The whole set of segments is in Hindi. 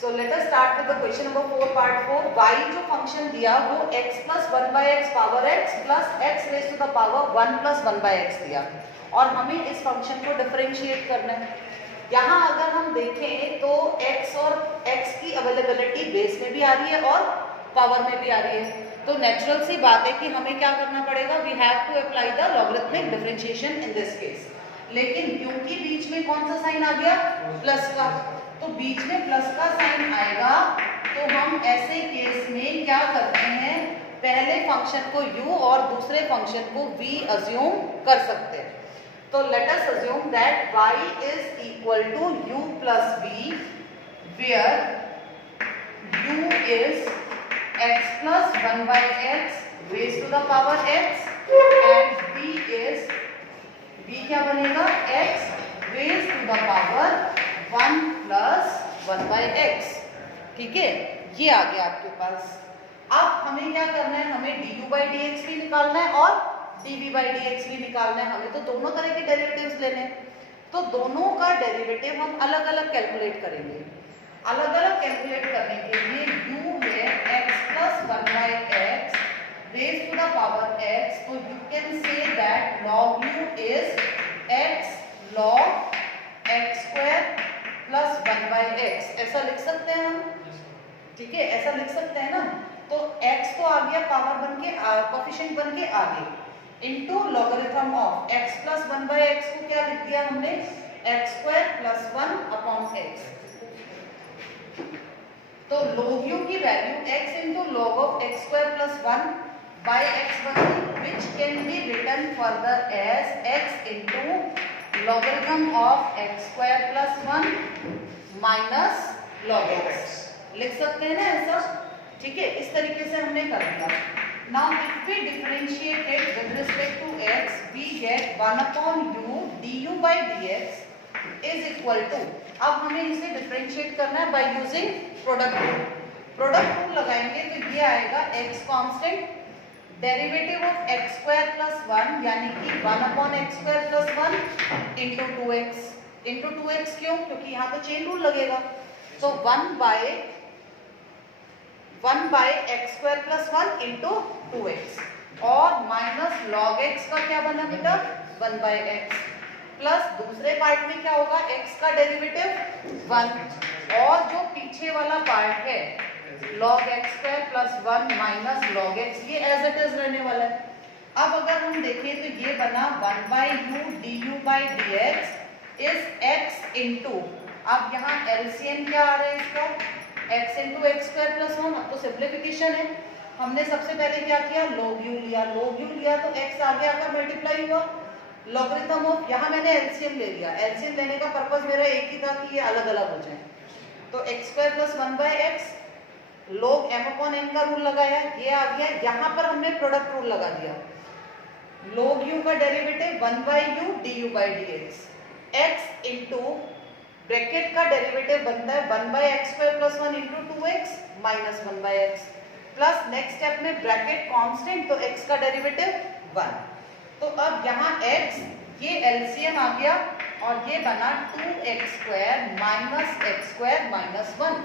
So let us start with the question number 4 part 4. y जो फंक्शन दिया वो x plus 1 by x power x plus x raised to the power 1 plus 1 by x दिया और हमें इस फंक्शन को डिफरेंशिएट करना है। यहाँ अगर हम देखें तो x और x की अवेलेबिलिटी बेस में भी आ रही है और पावर में भी आ रही है, तो नेचुरल सी बात है कि हमें क्या करना पड़ेगा, we have to apply the logarithmic differentiation in this case. लेकिन क्योंकि बीच में कौन सा साइन आ गया, प्लस का, तो बीच में प्लस का साइन आएगा तो हम ऐसे केस में क्या करते हैं, पहले फंक्शन को u और दूसरे फंक्शन को v अज्यूम कर सकते हैं। तो let us assume that y is equal to u plus v where u is x plus 1 by x raise to the power x and v is v क्या बनेगा, x raise to the power 1 plus 1 by x। ठीक है, ये आ गया आपके पास। अब हमें क्या करना है, हमें du by dx भी निकालना है और dv by dx भी निकालना है। हमें तो दोनों तरह के डेरिवेटिव्स लेने हैं, तो दोनों का डेरिवेटिव हम अलग अलग कैलकुलेट करेंगे। अलग अलग कैलकुलेट करने के लिए u है x plus 1 by x raise to the power x, तो you can say that log u is x log x square plus 1 by x, ऐसा लिख सकते हैं हम। ठीक है, ऐसा लिख सकते हैं ना। तो x तो आ गया पावर बन के, कोफिशिएंट बन के आगे, into logarithm of x plus 1 by x को क्या लिख दिया हमने, x square plus 1 upon x। तो log u की value x into log of x square plus 1 by x बनती, which can be written further as x into logarithm of x square plus 1 minus log x। लिख सकते हैं ना ऐसा। ठीक है, इस तरीके से हमने कर दिया। Now if we differentiate it with respect to x, we get 1 upon u du by dx is equal to, अब हमें इसे डिफरेंशिएट करना है by using product rule. Product rule लगाएंगे तो ये आएगा x constant derivative of x square plus 1 यानी कि 1 upon x square plus 1 into 2x। Into 2x क्यों, क्योंकि यहाँ पे चेन रूल लगेगा। तो 1 by x square plus 1 into 2x और माइनस लॉग x का क्या बना बेटा, 1 बाय x प्लस दूसरे पार्ट में क्या होगा, x का डेरिवेटिव 1 और जो पीछे वाला पार्ट है log x square plus 1 minus log x, ये एज इट इज रहने वाला है। अब अगर हम देखें तो ये बना 1 by u du by dx is x into, अब यहाँ एलसीएम क्या आ रहा है इसका, x into X square plus 1। अब तो सिंप्लीफिकेशन है, हमने सबसे पहले क्या किया, log u लिया, log u लिया तो x आगे आकर मल्टीप्लाई हुआ, लॉगरिथम ऑफ, यहाँ मैंने एलसीएम ले लिया। एलसीएम लेने का पर्पस मेरा एक ही था कि ये अलग अलग हो जाए, तो x square plus 1 by x log m अपॉन n का रूल लगाया, ये आ गया। यहाँ पर हमने प्रोडक्ट रूल लगा दिया, log u का derivative 1 by u du by dx, x into bracket का डेरिवेटिव बनता है 1 by x square plus 1 into 2x minus 1 by x plus next step में ब्रैकेट कांस्टेंट, तो x का डेरिवेटिव 1। तो अब यहाँ x, ये एलसीएम आ गया और ये बना 2x square minus x square minus 1।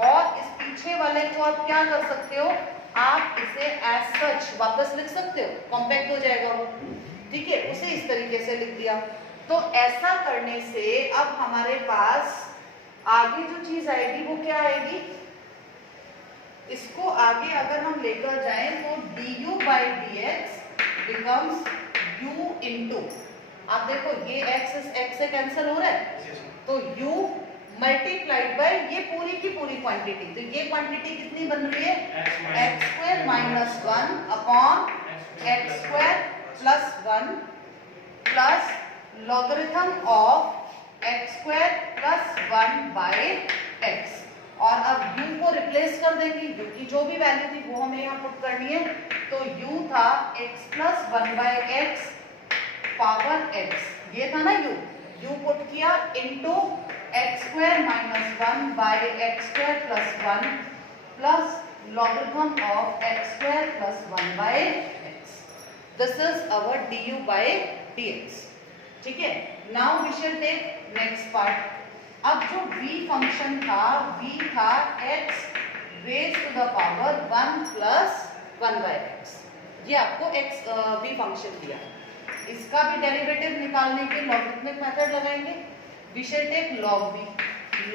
और इस पीछे वाले को आप क्या कर सकते हो, आप इसे एज सच वापस लिख सकते हो, कॉम्पैक्ट हो जाएगा वो। ठीक है, उसे इस तरीके से लिख दिया। तो ऐसा करने से अब हमारे पास आगे जो चीज आएगी वो क्या आएगी, इसको आगे अगर हम लेकर जाएं तो du by dx becomes u into, आप देखो ये x से कैंसिल हो रहा है, तो u मल्टीप्लाइड बाय ये पूरी की पूरी क्वांटिटी, तो ये क्वांटिटी कितनी बन रही है, x square minus 1 upon x square plus 1 plus logarithm of x square plus 1 by x। और अब u को रिप्लेस कर देंगे, u की जो भी वैल्यू थी वो हमें यहाँ पुट करनी है। तो u था x plus 1 by x power x, ये था ना u पुट किया into x square minus 1 by x square plus 1 plus logarithm of x square plus 1 by x। This is our du by dx। ठीक है, now we shall take next part. अब जो v फंक्शन था, v था x raise to the power 1 plus 1/x। ये आपको x v फंक्शन दिया। इसका भी डेरिवेटिव निकालने के लॉगरिथमिक मेथड लगाएंगे। We shall take log v।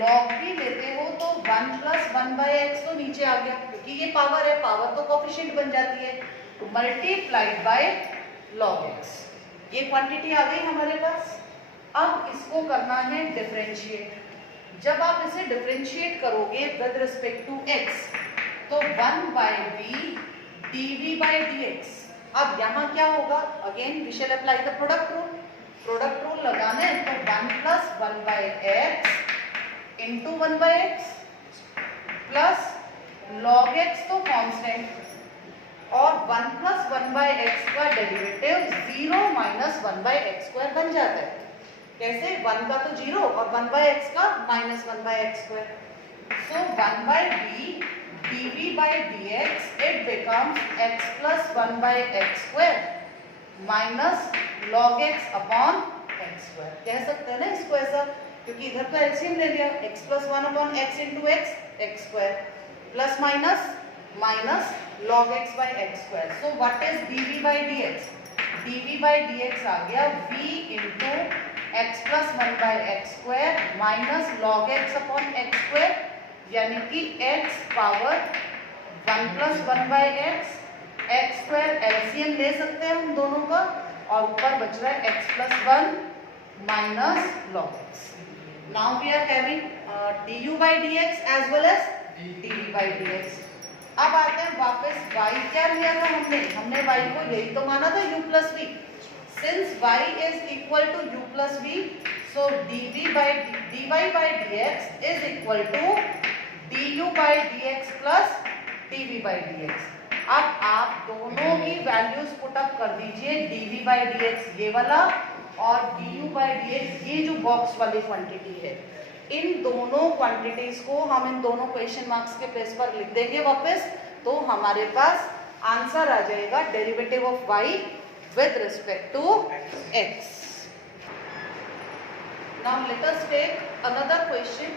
log v लेते हो तो 1 प्लस 1/x तो नीचे आ गया, क्योंकि ये पावर है, पावर तो कोफिशिएंट बन जाती है, तो मल्टीप्लाइड बाय log x। ये क्वांटिटी आ गई हमारे पास। अब इसको करना है डिफरेंशिएट। जब आप इसे डिफरेंशिएट करोगे विद रिस्पेक्ट टू x, तो 1/v dv/dx। अब यहाँ क्या होगा, again we shall apply the product rule. Product rule लगाना है तो 1 plus 1/x into 1/x plus log x तो कांस्टेंट और 1 प्लस 1/x का डेरिवेटिव 0 माइनस 1/x² बन जाता है। कैसे, 1 का तो 0 और 1/x का minus 1/x²। So 1/v dv/dx it becomes x plus 1/x² minus log x upon x²। कह सकते हैं ना इसको ऐसा, क्योंकि इधर तो एलसीएम ले लिया, x plus 1 upon x into x x² plus minus minus log x by x²। So what is dv/dx? dv/dx आ गया v into x plus 1/x² minus log x upon x², यानी कि x power 1 plus 1/x, x² LCM ले सकते हैं हम दोनों का, और ऊपर बच रहा है x plus 1 minus log x। Now we are having du/dx as well as dv/dx। अब आते हैं वापस, y क्या लिया था हमने y को यही तो माना था u plus v। Since y is equal to u plus v, so dy/dx is equal to du/dx plus dv/dx। अब आप दोनों की वैल्यूज पुट अप कर दीजिए, dv/dx ये वाला और du/dx ये जो बॉक्स वाली क्वांटिटी है। इन दोनों क्वांटिटीज को हम इन दोनों क्वेश्चन मार्क्स के प्लेस पर लिख देंगे वापस, तो हमारे पास आंसर आ जाएगा derivative of y with respect to x। Now let us take another question.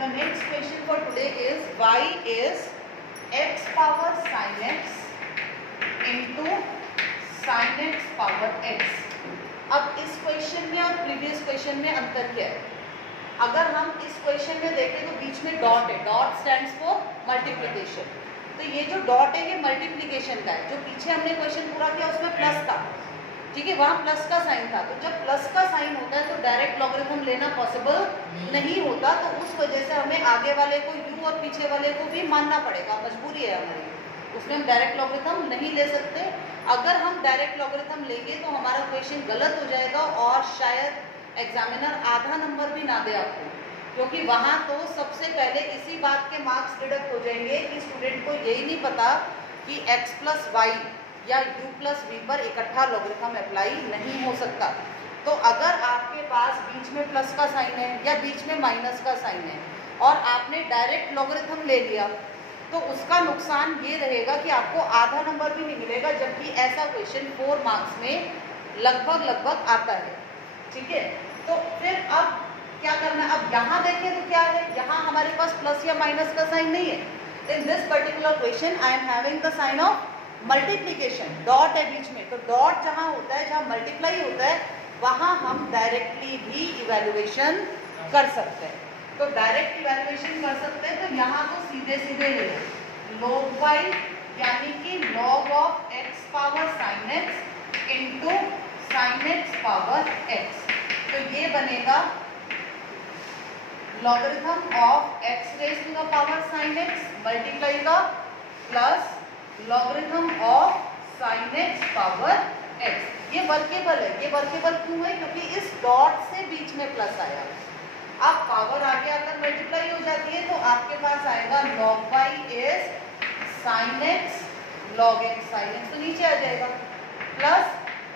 The next question for today is y is x power sin x into sin x power x। अब इस क्वेश्चन में और प्रीवियस क्वेश्चन में अंतर क्या है? अगर हम इस क्वेश्चन में देखें तो बीच में डॉट है, डॉट स्टैंड्स फॉर मल्टीप्लिकेशन। तो ये जो डॉट है ये मल्टीप्लिकेशन का है। जो पीछे हमने क्वेश्चन पूरा किया उसमें प्लस था, ठीक है, वहाँ प्लस का साइन था। तो जब प्लस का साइन होता है तो डायरेक्ट लॉगरिथम लेना पॉसिबल नहीं होता, तो उस वजह से हमें आगे वाले को u और पीछे वाले को भी मानना पड़ेगा, मजबूरी है हमारी, उसमें हम डायरेक्ट लॉगरिथम नहीं ले सकते। अगर हम डायरेक्ट लॉगरिथम लेंगे तो हमारा क्वेश्चन गलत हो जाएगा और शायद एग्जामिनर आधा नंबर भी ना दे आपको, क्योंकि वहाँ तो सबसे पहले इसी बात के मार्क्स डिडक्ट हो जाएंगे कि स्टूडेंट को यही नहीं पता कि x प्लस वाई या u प्लस वी पर इकट्ठा लॉगरिथम अप्लाई नहीं हो सकता। तो अगर आपके पास बीच में प्लस का साइन है या बीच में माइनस का साइन है और आपने डायरेक्ट लॉगरिथम ले लिया, तो उसका नुकसान ये रहेगा कि आपको आधा नंबर भी नहीं मिलेगा, जबकि ऐसा क्वेश्चन 4 मार्क्स में लगभग आता है, ठीक है। तो फिर अब क्या करना है? अब यहाँ देखें तो क्या है, यहाँ हमारे पास प्लस या माइनस का साइन नहीं है। In this particular question I am having the sign of multiplication, dot है बीच में। तो डॉट जहाँ होता है, जहाँ मल्टीप्लाई होता है, वहाँ हम डायरेक्टली भी इवैल्यूएशन कर सकते हैं। तो डायरेक्ट इवैल्यूएशन कर सकते हैं, तो यहाँ तो सीधे सीधे ले log y यानी कि log of x power sin x into sin x power x। तो ये बनेगा logarithm of x raise to the power sin x multiply का plus logarithm of sin x power x। ये वर्केबल है। ये वर्केबल क्यों है? क्योंकि इस डॉट से बीच में प्लस आया। अब पावर आगे आकर मल्टीप्लाई हो जाती है, तो आपके पास आएगा log y is sin x log x, sin x तो नीचे आ जाएगा, plus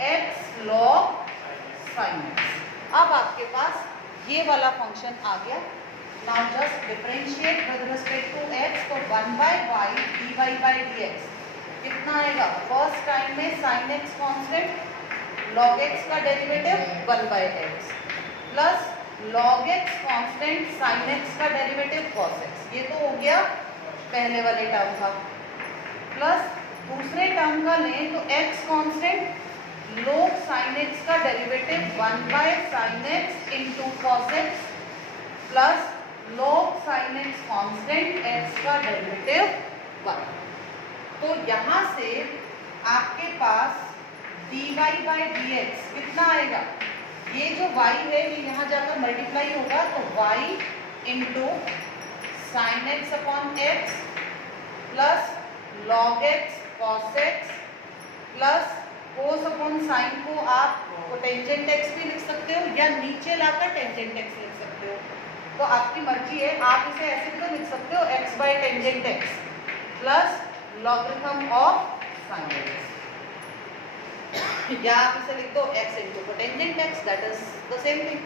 x log sin x। अब आपके पास ये वाला फंक्शन आ गया। Now just differentiate with respect to x, तो 1/y dy/dx कितना आएगा? फर्स्ट टाइम में sin x constant, log x का derivative 1/x plus log x constant sin x का डेरिवेटिव cos x, ये तो हो गया पहले वाले टर्म का, प्लस दूसरे टर्म का लें तो x constant log sin x का derivative 1 by sin x into cos x plus log sin x constant x का डेरिवेटिव 1। तो यहाँ से आपके पास dy बाई dx कितना आएगा, ये जो y है ये यहाँ जाकर मल्टीप्लाई होगा, तो y into sine x upon x plus log x cos x plus cos upon sine को आप टेंजेंट एक्स भी लिख सकते हो या नीचे लाकर टेंजेंट एक्स लिख सकते हो, तो आपकी मर्जी है। आप इसे ऐसे भी तो लिख सकते हो x by tangent x plus logarithm of sine x, या आप इसे लिख दो x into cotangent x, that is the same thing.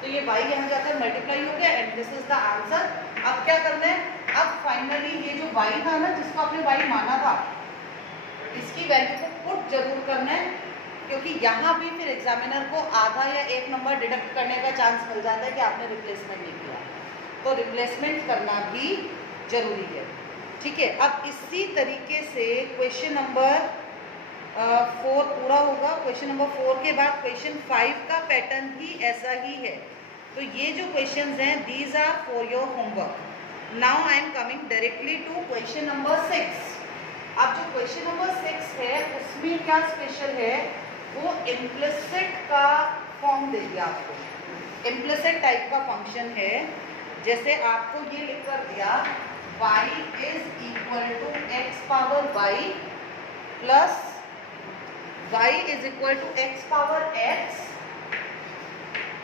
तो ये y यहाँ जाकर मल्टीप्लाई हो गया and this is the answer. अब क्या करना है, अब फाइनली ये जो y था ना जिसको आपने y माना था, इसकी वैल्यू को पुट जरूर करना है, क्योंकि यहाँ भी फिर एग्जामिनर को आधा या 1 नंबर डिडक्ट करने का चांस मिल जाता है कि आपने रिप्लेसमेंट नहीं किया, तो रिप्लेसमेंट करना भी जरूरी है। ठीक है, अब इसी तरीके से क्वेश्चन नंबर 4 पूरा होगा। क्वेश्चन नंबर 4 के बाद क्वेश्चन 5 का पैटर्न भी ऐसा ही है। तो ये जो क्वेश्चंस हैं these are for your homework. Now I am coming directly to question number 6। अब जो क्वेश्चन नंबर 6 है उसमें क्या स्पेशल है, वो इम्प्लिसिट का फॉर्म दे दिया आपको। इम्प्लिसिट टाइप का फंक्शन है, जैसे आपको ये लिख कर दिया y is equal to x power y plus y is equal to x power x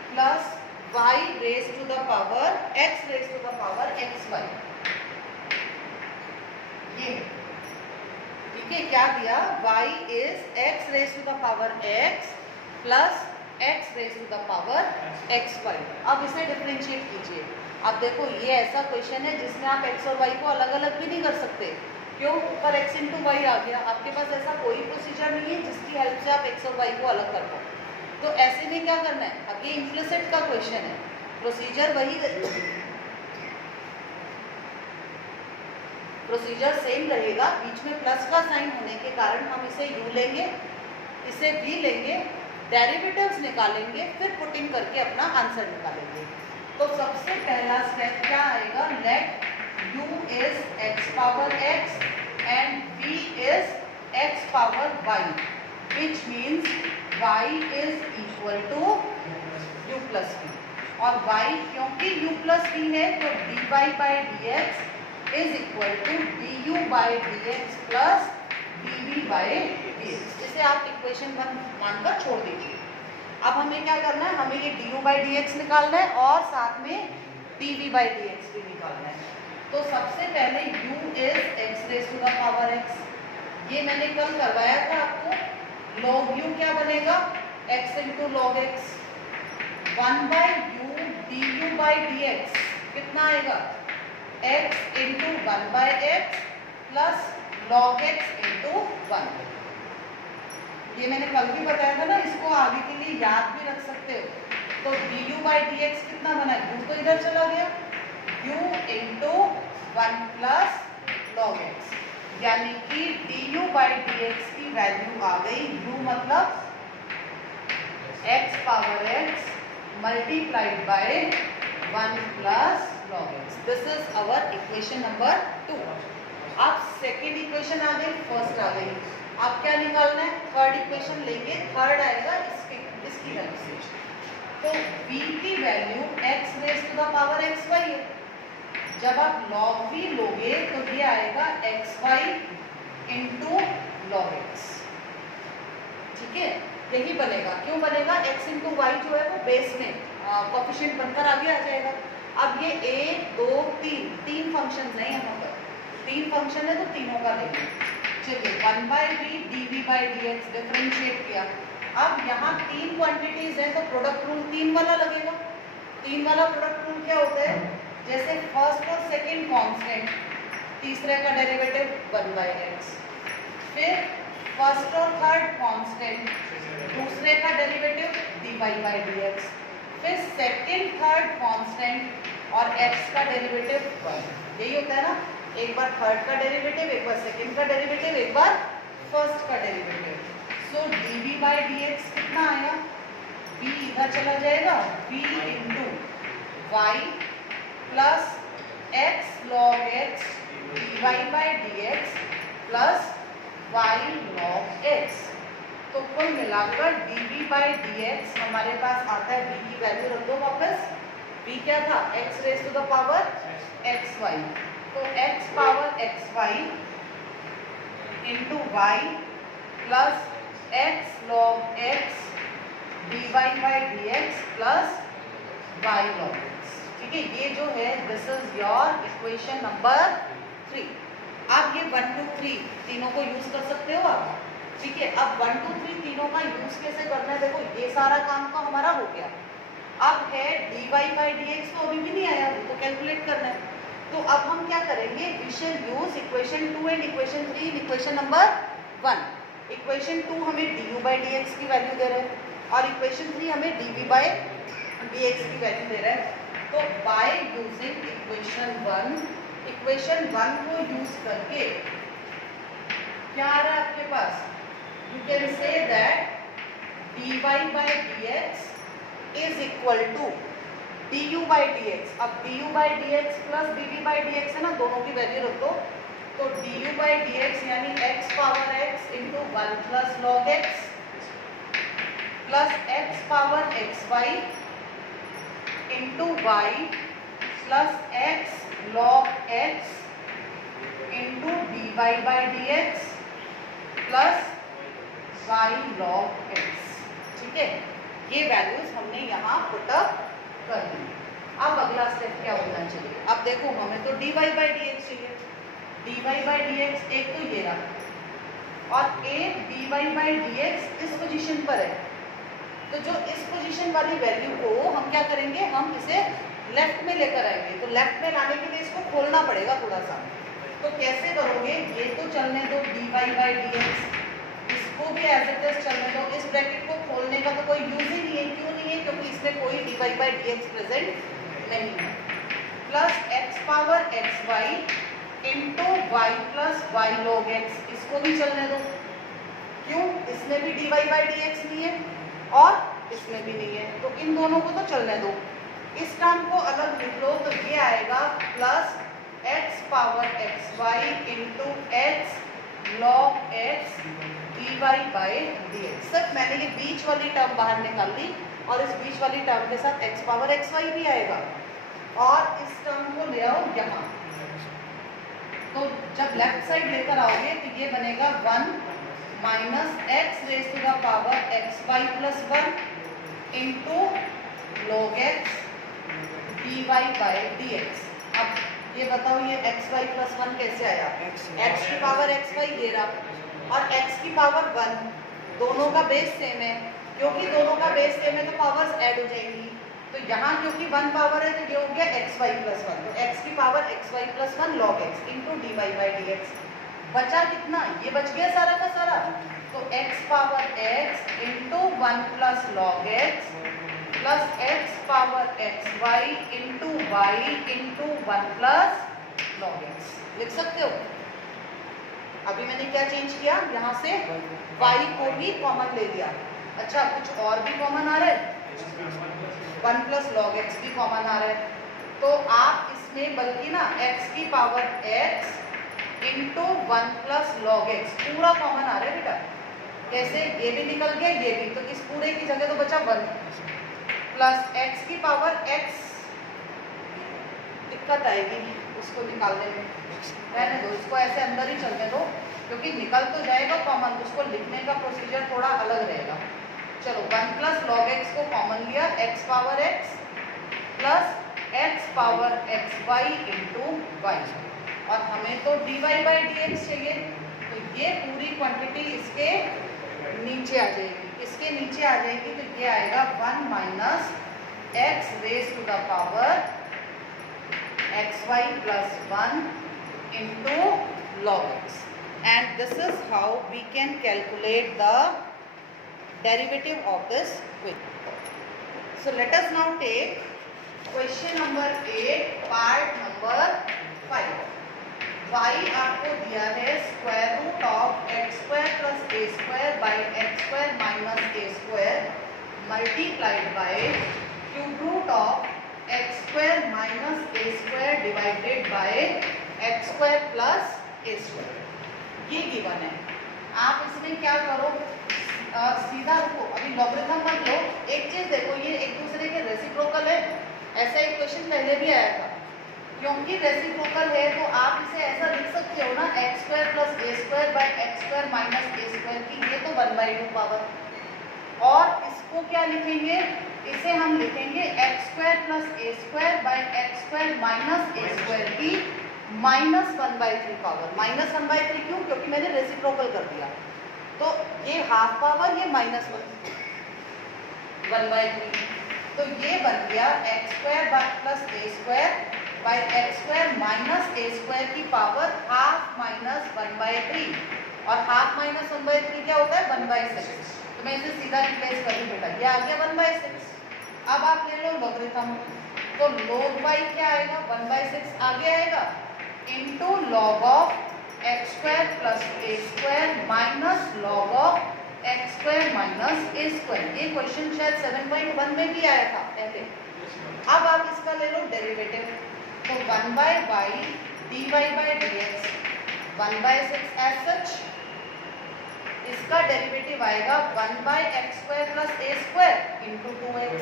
plus y raise to the power x raise to the power xy। ये ठीक है, क्या दिया, y is x raise to the power x plus x raise to the power xy। अब इसे डिफरेंशिएट कीजिए। अब देखो ये ऐसा क्वेश्चन है जिसमें आप x और y को अलग अलग भी नहीं कर सकते, क्यों, ऊपर x इंटू वाई आ गया, आपके पास ऐसा कोई प्रोसीजर नहीं है जिसकी हेल्प से आप x और y को अलग कर पाओ। तो ऐसे में क्या करना है, अब ये इम्प्लिसिट का क्वेश्चन है, प्रोसीजर वही प्रोसीजर सेम रहेगा, बीच में प्लस का साइन होने के कारण हम इसे u लेंगे, इसे v लेंगे, डेरिवेटिव्स निकालेंगे, फिर पुटिंग करके अपना आंसर निकालेंगे। तो सबसे पहला स्टेप क्या आएगा, let u is x power x and v is x power y, which means y is equal to u plus v, और y क्योंकि u plus v है तो dy by dx is equal to du by dx plus dv by dx। इसे आप इक्वेशन 1 मानकर छोड़ दीजिए। अब हमें क्या करना है, हमें ये du by dx निकालना है और साथ में dv by dx भी निकालना है। तो सबसे पहले u is x raise to the power x, ये मैंने कल करवाया था आपको। log u क्या बनेगा, x into log x, 1 by you du by dx कितना आएगा, x into 1 by x plus log x into 1। ये मैंने कल भी बताया था ना, इसको आगे के लिए याद भी रख सकते हो। तो du बाई dx कितना बना, u तो इधर चला गया, u into 1 plus log x, यानी कि du बाई dx की वैल्यू आ गई, u मतलब x power x multiplied by 1 plus log x. This is our equation number 2। अब सेकेंड इक्वेशन आ गई, फर्स्ट आ गई। अब क्या निकालना है, थर्ड इक्वेशन लेंगे, थर्ड आएगा इसकी वैल्यू से। तो v की value x raise to the power xy है, जब आप log v लोगे तो ये आएगा xy इंटू लॉग एक्स। ठीक है, यही बनेगा, क्यों बनेगा, x इंटू वाई जो है वो बेस में कोफिशिएंट बनकर आगे आ जाएगा। अब ये 1 2 3 फंक्शन नहीं है, यहाँ पर 3 फंक्शन है तो तीनों का लेंगे। चलिए 1 by v d v by d x differentiate किया। अब यहाँ 3 क्वांटिटीज है तो प्रोडक्ट रूल 3 वाला लगेगा। 3 वाला प्रोडक्ट रूल क्या होता है, जैसे फर्स्ट और सेकंड कांस्टेंट, तीसरे का डेरिवेटिव 1 बाई एक्स, फिर फर्स्ट और थर्ड कांस्टेंट, दूसरे का derivative dy by d x, फिर सेकेंड थर्ड कांस्टेंट और x का डेरिवेटिव 1। यही होता है ना, एक बार थर्ड का डेरिवेटिव, एक बार सेकेंड का डेरिवेटिव, एक बार फर्स्ट का derivative. So dv by dx कितना आया, v इधर चला जाएगा, v into y plus x log x dy by dx plus y log x। तो कुल मिलाकर dv बाई dx हमारे पास आता है, v की वैल्यू रख दो वापस, v क्या था, x raise to the power xy। तो x पावर xy into y plus x log x dy by dx plus y log x। ठीक है, ये जो है this is your equation number 3। आप ये 1 2 3 तीनों को यूज कर सकते हो आप। ठीक है, अब 1 2 3 तीनों का यूज कैसे करना है, देखो ये सारा काम तो हमारा हो गया। अब है dy बाई dx, तो अभी भी नहीं आया, वो तो कैलकुलेट करना है। तो अब हम क्या करेंगे, we shall use equation 2 and equation 3 in equation number 1। Equation 2 हमें du बाई dx की वैल्यू दे रहा है और इक्वेशन 3 हमें dv बाई dx की वैल्यू दे रहा है। तो बाय यूजिंग इक्वेशन 1 को यूज करके क्या आ रहा है आपके पास, you can say that dy by dx is equal to du by dx। अब du by dx plus dv by dx है ना, दोनों की वैल्यू रख दो। तो du by dx यानी x power x into 1 plus log x plus x पावर xy into y plus x log x into dy by dx plus y log x। ठीक है, ये वैल्यूज हमने यहाँ पुटअप कर दी। अब अगला स्टेप क्या होना चाहिए, अब देखो हमें तो dy by dx चाहिए, dy by dx एक तो ये रहा और एक dy by dx इस पोजीशन पर है। तो जो इस पोजीशन वाली वैल्यू को हम क्या करेंगे, हम इसे लेफ्ट में लेकर आएंगे। तो लेफ्ट में लाने के लिए इसको खोलना पड़ेगा थोड़ा सा। तो कैसे करोगे, ये तो चलने दो dy by dx, इसको भी एज इट इज चलने दो। इस ब्रैकेट को खोलने का तो कोई यूज ही नहीं है, क्यों नहीं है, क्योंकि इसमें कोई dy by dx प्रेजेंट नहीं है। प्लस x पावर xy into y plus y log x, इसको भी चलने दो। क्यों, इसमें भी dy by dx नहीं है और इसमें भी नहीं है, तो इन दोनों को तो चलने दो। इस टर्म को अलग लिख लो, तो ये आएगा प्लस x पावर xy into x log x dy by dx। Sir मैंने ये बीच वाली टर्म बाहर निकाल ली और इस बीच वाली टर्म के साथ x पावर xy भी आएगा और इस टर्म को ले आओ यहाँ। तो जब लेफ्ट साइड लेकर आओगे तो ये बनेगा 1 minus x raise to the power xy plus 1 into log x dy by dx। अब ये बताओ ये xy प्लस 1 कैसे आया, x की पावर xy ये रहा और x की पावर 1, दोनों का बेस सेम है। क्योंकि दोनों का बेस सेम है तो पावर्स ऐड हो जाएंगी। तो यहाँ क्योंकि 1 पावर है तो ये हो गया xy प्लस 1, तो x की power xy plus 1 log x into dy by dx। बचा कितना, ये बच गया सारा का सारा। तो x power x into 1 plus log x plus x पावर xy into y into 1 plus log x लिख सकते हो। अभी मैंने क्या चेंज किया, यहाँ से y को भी कॉमन ले लिया। अच्छा, कुछ और भी कॉमन आ रहा है, 1 प्लस लॉग x भी कॉमन आ रहा है। तो आप इसमें बल्कि ना x की power x into 1 plus log x पूरा कॉमन आ रहा है बेटा। कैसे, ये भी निकल गया ये भी, तो इस पूरे की जगह तो बचा 1 प्लस x की पावर x, दिक्कत आएगी उसको निकालने में, रहने दो, इसको ऐसे अंदर ही चलने दो क्योंकि निकल तो जाएगा कॉमन, उसको लिखने का प्रोसीजर थोड़ा अलग रहेगा। चलो 1 प्लस लॉग x को कॉमन लिया, x power x plus x पावर xy इंटू y और हमें तो dy बाई dx चाहिए। तो ये पूरी क्वांटिटी इसके नीचे आ जाएगी, इसके नीचे आ जाएगी। तो ये आएगा 1 minus x raise to the power xy plus 1 into log x। And this is how we can calculate the derivative of this equation. So let us now take question number 8 part number 5. y आपको दिया है square root of x square plus A square by x square minus A square multiplied by cube root of x square minus A square divided by x square plus A square. ये गिवन है। आप इसमें क्या करो, सीधा रखो, अभी लॉगरिथम मत लो। एक चीज देखो, ये एक दूसरे के रेसिप्रोकल है। ऐसा एक क्वेश्चन पहले भी आया था। क्योंकि रेसिप्रोकल है तो आप इसे ऐसा लिख सकते हो ना, x square plus A square by x square minus A square की, ये तो 1/2 पावर। और इसको क्या लिखेंगे, इसे हम लिखेंगे x square plus A square by x square minus A square की माइनस 1/3 पावर। माइनस 1/3 क्यों? क्योंकि मैंने रेसिप्रोकल कर दिया। तो ये हाफ पावर, ये माइनस 1/3। तो ये बन गया x square plus A square by x square minus A square की पावर हाफ माइनस 1/3। और हाफ माइनस 1/3 क्या होता है? 1/6। तो मैं इसे सीधा रिप्लेस कर दूं बेटा, ये आ गया 1/6। अब आप ले लो लॉगरिथम, तो log y क्या आएगा? 1/6 आगे आएगा into log of x square plus A square minus log of x square minus A square. ये क्वेश्चन शायद 7.1 में भी आया था पहले। अब आप इसका ले लो डेरिवेटिव, तो 1/y dy by dx 1/6 as such. इसका डेरिवेटिव आएगा 1/x स्क्वायर प्लस ए स्क्वायर इंटू 2x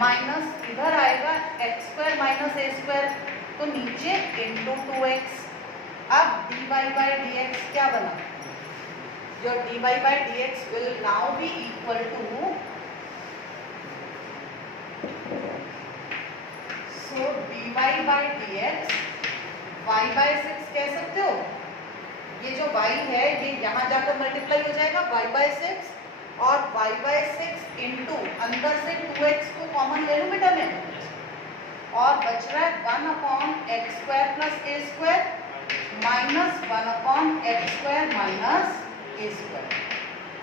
माइनस इधर आएगा एक्स स्क्वायर माइनस ए स्क्वायर, तो नीचे इंटू 2x। अब dy by dx क्या बना? Your dy by dx will now be equal to, so dy by dx y/6 कह सकते हो। ये जो y है ये यहाँ जाकर मल्टीप्लाई हो जाएगा y/6, और y/6 इंटू अंदर से 2x को कॉमन ले लूँ बेटा मैं, और बच रहा है 1/x स्क्वायर प्लस ए square minus 1/x square minus ए स्क्वायर।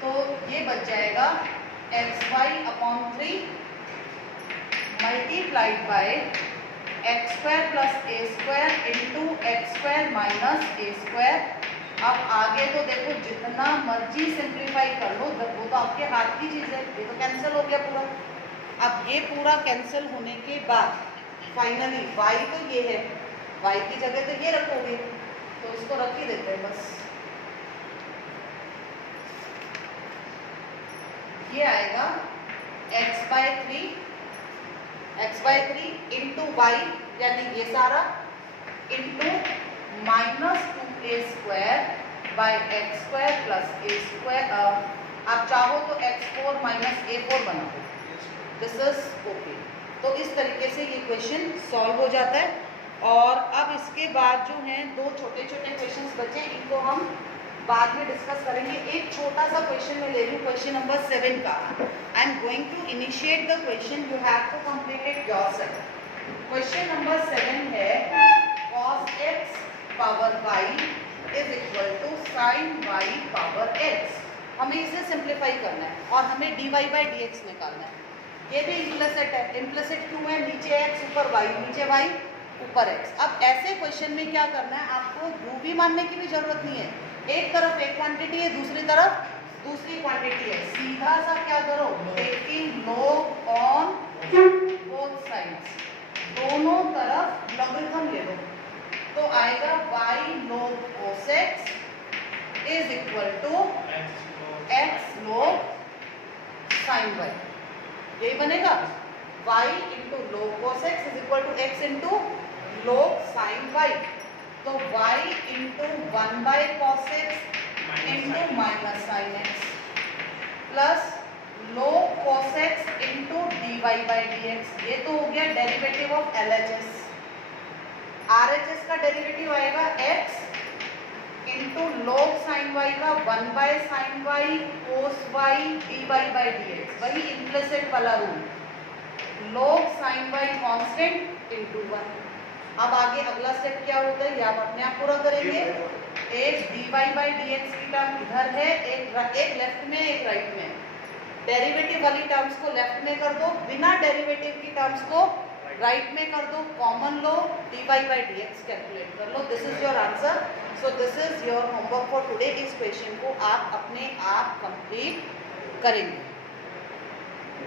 तो ये बच जाएगा xy/3 multiplied by x square plus A square into X square minus A square. अब आगे तो देखो जितना मर्जी सिंप्लीफाई कर लो, वो तो आपके हाथ की चीज़ है। ये तो कैंसिल हो गया पूरा। अब ये पूरा कैंसिल होने के बाद फाइनली y तो ये है, y की जगह तो ये रखोगे, तो इसको रख ही देते हैं बस। ये आएगा x/3 इंटू y यानी ये सारा into minus 2a square by x square plus A square. आप चाहो तो x4 माइनस a4 बना दो। This is okay. तो इस तरीके से ये क्वेश्चन सॉल्व हो जाता है। और अब इसके बाद जो हैं दो छोटे छोटे क्वेश्चंस बचे, इनको हम बाद में डिस्कस करेंगे। एक छोटा सा क्वेश्चन मैं ले लूँ, क्वेश्चन नंबर 7 का। I am going to initiate the question, you have to complete it yourself. Question number 7 है cos x power y is equal to sin y power x। हमें इसे सिंप्लीफाई करना है और हमें dy by dx निकालना है। ये भी इम्प्लिसिट है। इम्प्लिसिट क्यों है? नीचे x ऊपर y, नीचे y ऊपर x। अब ऐसे क्वेश्चन में क्या करना है, आपको u भी मानने की भी जरूरत नहीं है। एक तरफ एक क्वांटिटी है, दूसरी तरफ दूसरी क्वांटिटी है। सीधा सा क्या करो, taking log on both sides, दोनों तरफ लॉगरिथम ले लो, तो आएगा y log cos x is equal to x log sin y। यही बनेगा y into log cos x is equal to x into log sin y। तो y into 1/cos x into minus sin x plus log cos x into dy by dx। ये तो हो गया डेरिवेटिव ऑफ LHS। RHS का डेरिवेटिव आएगा x into log sin y का 1/sin y cos y dy by dx। वही इम्प्लिसिट वाला rule, log sin y constant into 1। अब आगे अगला स्टेप क्या होता है, ये आप अपने आप पूरा करेंगे। एक dy by dx की टर्म इधर है, एक लेफ्ट में एक राइट में। डेरिवेटिव वाली टर्म्स को लेफ्ट में कर दो, बिना डेरिवेटिव की टर्म्स को राइट में कर दो, कॉमन लो, dy by dx कैलकुलेट कर लो. This is your answer. So this is your homework for today. इस क्वेश्चन को आप अपने आप कंप्लीट करेंगे.